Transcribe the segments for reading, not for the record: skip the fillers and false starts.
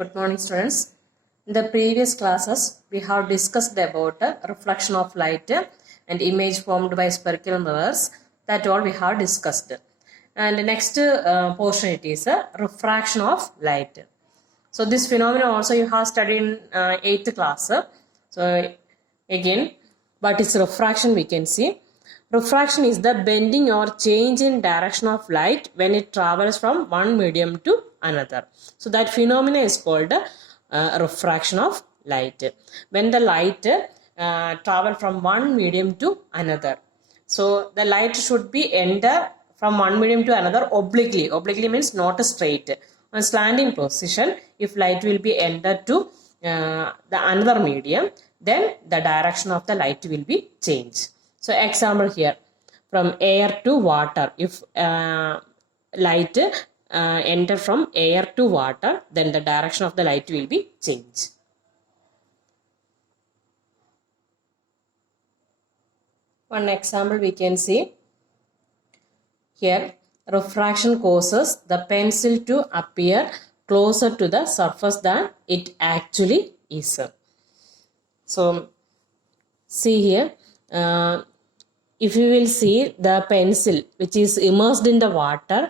Good morning, students. In the previous classes, we have discussed about reflection of light and image formed by spherical mirrors. That all we have discussed. And the next portion it is refraction of light. So this phenomenon also you have studied in 8th class. So again, what is refraction we can see. Refraction is the bending or change in direction of light when it travels from one medium to another. So that phenomenon is called refraction of light. When the light travel from one medium to another. So the light should be enter from one medium to another obliquely. Obliquely means not straight. On slanting position, if light will be entered to the another medium, then the direction of the light will be changed. So example here, from air to water. If light enter from air to water, then the direction of the light will be changed. One example we can see here. Refraction causes the pencil to appear closer to the surface than it actually is. So see here, if you will see the pencil which is immersed in the water,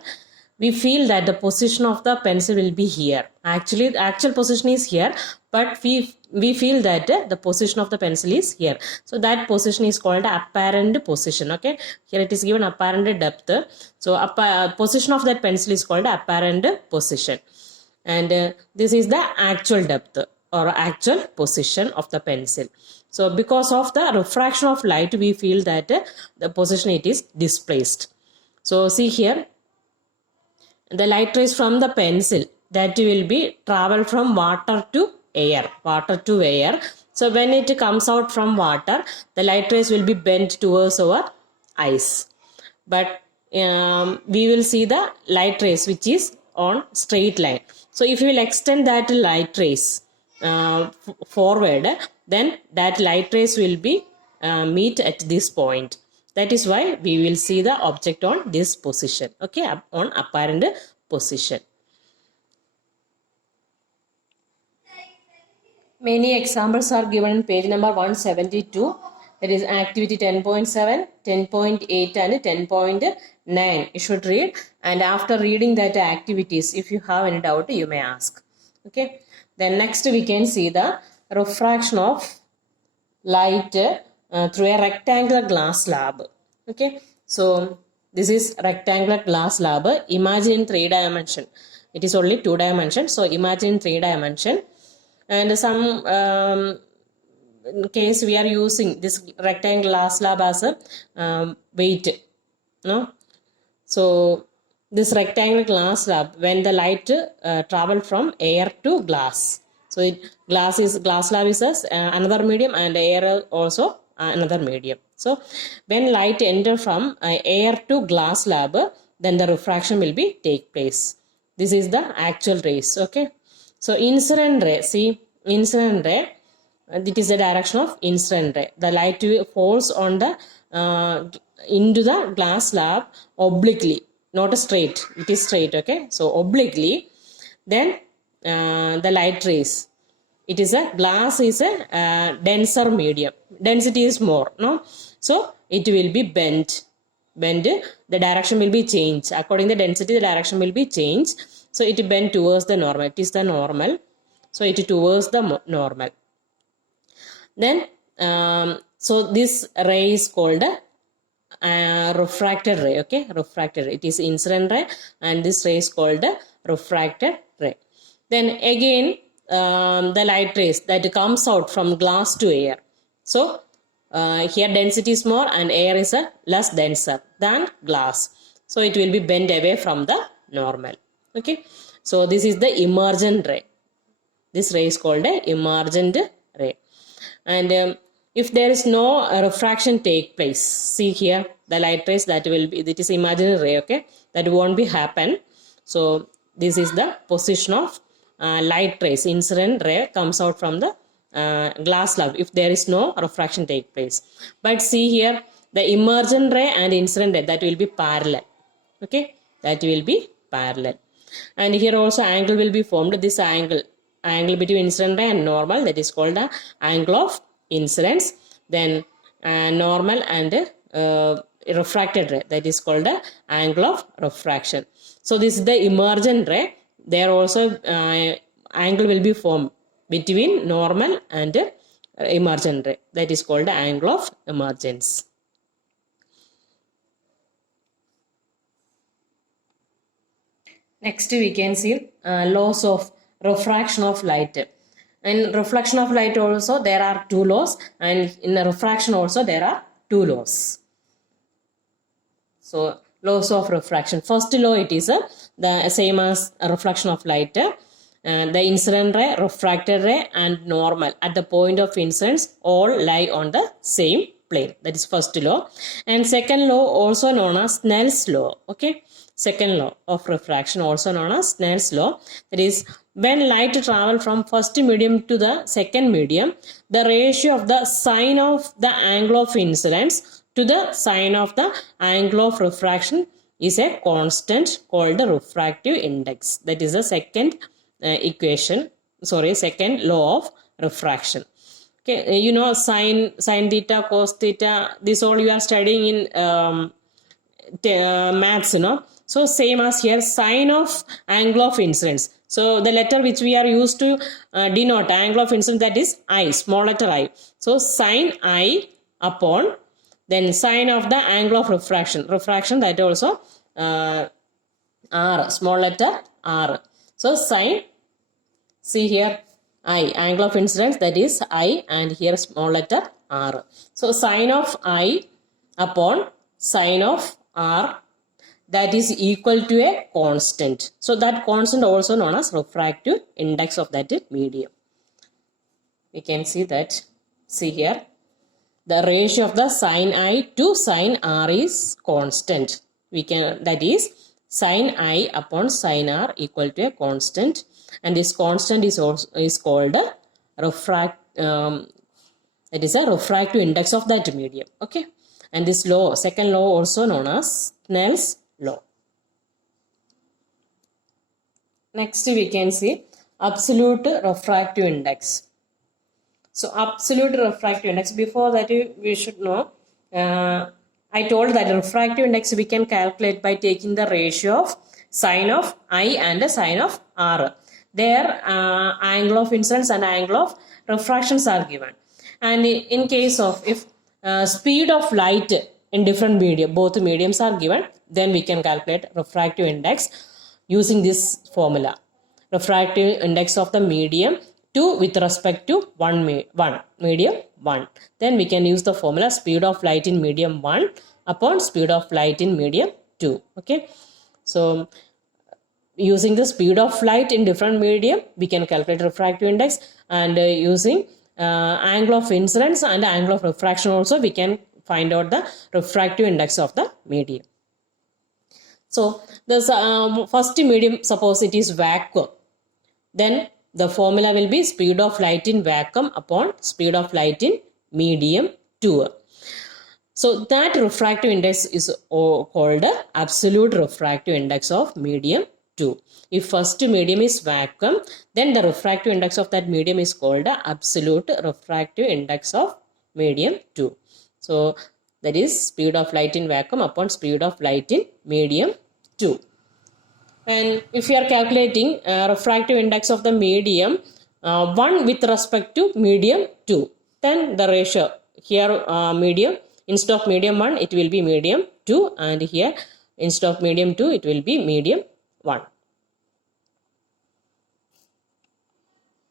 we feel that the position of the pencil will be here. Actually, the actual position is here, but we feel that the position of the pencil is here. So that position is called apparent position. Okay, here it is given apparent depth. So position of that pencil is called apparent position, and this is the actual depth or actual position of the pencil. So because of the refraction of light, we feel that the position it is displaced. So see here, the light rays from the pencil that will be travel from water to air. So when it comes out from water, the light rays will be bent towards our eyes. But we will see the light rays which is on straight line. So if you will extend that light rays forward, then that light rays will be meet at this point. That is why we will see the object on this position. Okay, on apparent position. Many examples are given in page number 172. That is activity 10.7, 10.8 and 10.9. You should read, and after reading that activities, if you have any doubt, you may ask. Okay. Then next we can see the refraction of light through a rectangular glass slab. Okay. So this is rectangular glass slab. Imagine in 3 dimension. It is only 2 dimension. So imagine in 3 dimension. And some case we are using this rectangular glass slab as a weight. No. So this rectangular glass slab, when the light travel from air to glass. So glass slab is another medium, and air also another medium. So when light enter from air to glass slab, then the refraction will be take place. This is the actual rays. Okay. So incident ray, see incident ray, it is the direction of incident ray. The light falls on the into the glass slab obliquely, not straight. It is straight. Okay. So obliquely, then the light rays. It is a glass is a denser medium. Density is more. No. So it will be bent. The direction will be changed. According to the density, the direction will be changed. So it bend towards the normal. It is the normal. So it is towards the normal. Then so this ray is called refracted ray. Okay, refracted ray. It is incident ray, and this ray is called refracted ray. Then again, the light rays that comes out from glass to air. So here density is more and air is less denser than glass. So it will be bent away from the normal. Okay. So this is the emergent ray. This ray is called a emergent ray. And if there is no refraction take place, see here the light rays that will be, it is imaginary ray. Okay. That won't be happen. So this is the position of light rays. Incident ray comes out from the glass slab if there is no refraction take place. But see here, the emergent ray and incident ray, that will be parallel. Okay, that will be parallel. And here also angle will be formed. This angle angle between incident ray and normal, that is called the angle of incidence. Then normal and refracted ray, that is called the angle of refraction. So this is the emergent ray. There also angle will be formed between normal and emergent ray, that is called the angle of emergence. Next we can see laws of refraction of light. In reflection of light also there are two laws, and in the refraction also there are two laws. So laws of refraction. First law, it is the same as a reflection of light. The incident ray, refracted ray and normal at the point of incidence all lie on the same plane. That is first law. And second law also known as Snell's law. Okay. Second law of refraction also known as Snell's law. That is, when light travel from first medium to the second medium, the ratio of the sine of the angle of incidence to the sine of the angle of refraction is a constant called the refractive index. That is the second second law of refraction. Okay, you know sine theta, cos theta, this all you are studying in maths, you know. So same as here, sine of angle of incidence. So the letter which we are used to denote angle of incidence, that is I, small letter I. So sine I upon then sine of the angle of refraction. Refraction, that also R, small letter R. So sine, see here I, angle of incidence, that is I, and here small letter R. So sine of I upon sine of R, that is equal to a constant. So that constant also known as refractive index of that medium. We can see that. See here, the ratio of the sine I to sine R is constant. We can, that is sine I upon sine R equal to a constant, and this constant is called a it is a refractive index of that medium. Okay, and this law, second law, also known as Snell's law. Next we can see absolute refractive index. So absolute refractive index, before that we should know, I told that refractive index we can calculate by taking the ratio of sine of I and the sine of R. There angle of incidence and angle of refractions are given. And in case of if speed of light in different medium, both mediums are given, then we can calculate refractive index using this formula. Refractive index of the medium 2 with respect to medium 1. Then we can use the formula speed of light in medium 1 upon speed of light in medium 2. Okay. So using the speed of light in different medium, we can calculate refractive index, and using angle of incidence and angle of refraction also we can find out the refractive index of the medium. So the first medium, suppose it is vacuum, then the formula will be speed of light in vacuum upon speed of light in medium 2. So that refractive index is called absolute refractive index of medium 2. If first medium is vacuum, then the refractive index of that medium is called absolute refractive index of medium 2. So that is speed of light in vacuum upon speed of light in medium 2. And if you are calculating refractive index of the medium 1 with respect to medium 2, then the ratio here medium, instead of medium 1 it will be medium 2, and here instead of medium 2 it will be medium 1.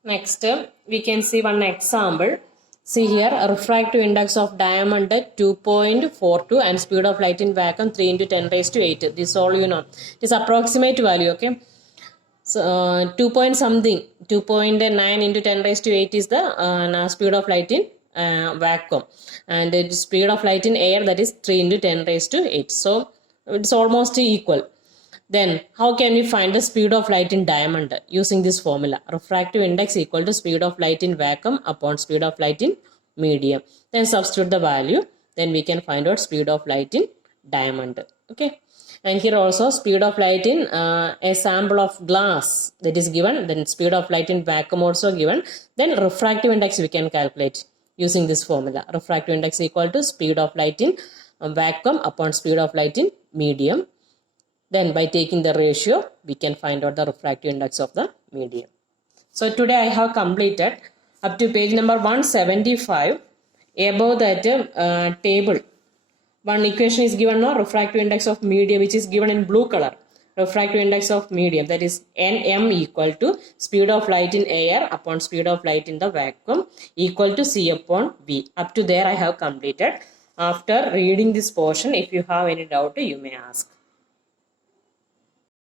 Next we can see one example. See here, a refractive index of diamond 2.42 and speed of light in vacuum 3 into 10 raised to 8. This all you know. It is approximate value, okay. So 2 point something, 2.9 into 10 raised to 8 is the speed of light in vacuum. And the speed of light in air, that is 3 into 10 raised to 8. So it's almost equal. Then how can we find the speed of light in diamond? Using this formula, refractive index equal to speed of light in vacuum upon speed of light in medium. Then substitute the value, then we can find out speed of light in diamond. Okay. And here also speed of light in a sample of glass that is given, then speed of light in vacuum also given, then refractive index we can calculate using this formula. Refractive index equal to speed of light in vacuum upon speed of light in medium. Then by taking the ratio, we can find out the refractive index of the medium. So today I have completed up to page number 175. Above that table, one equation is given now, refractive index of medium, which is given in blue color. Refractive index of medium, that is Nm equal to speed of light in air upon speed of light in the vacuum equal to C upon V. Up to there I have completed. After reading this portion, if you have any doubt, you may ask.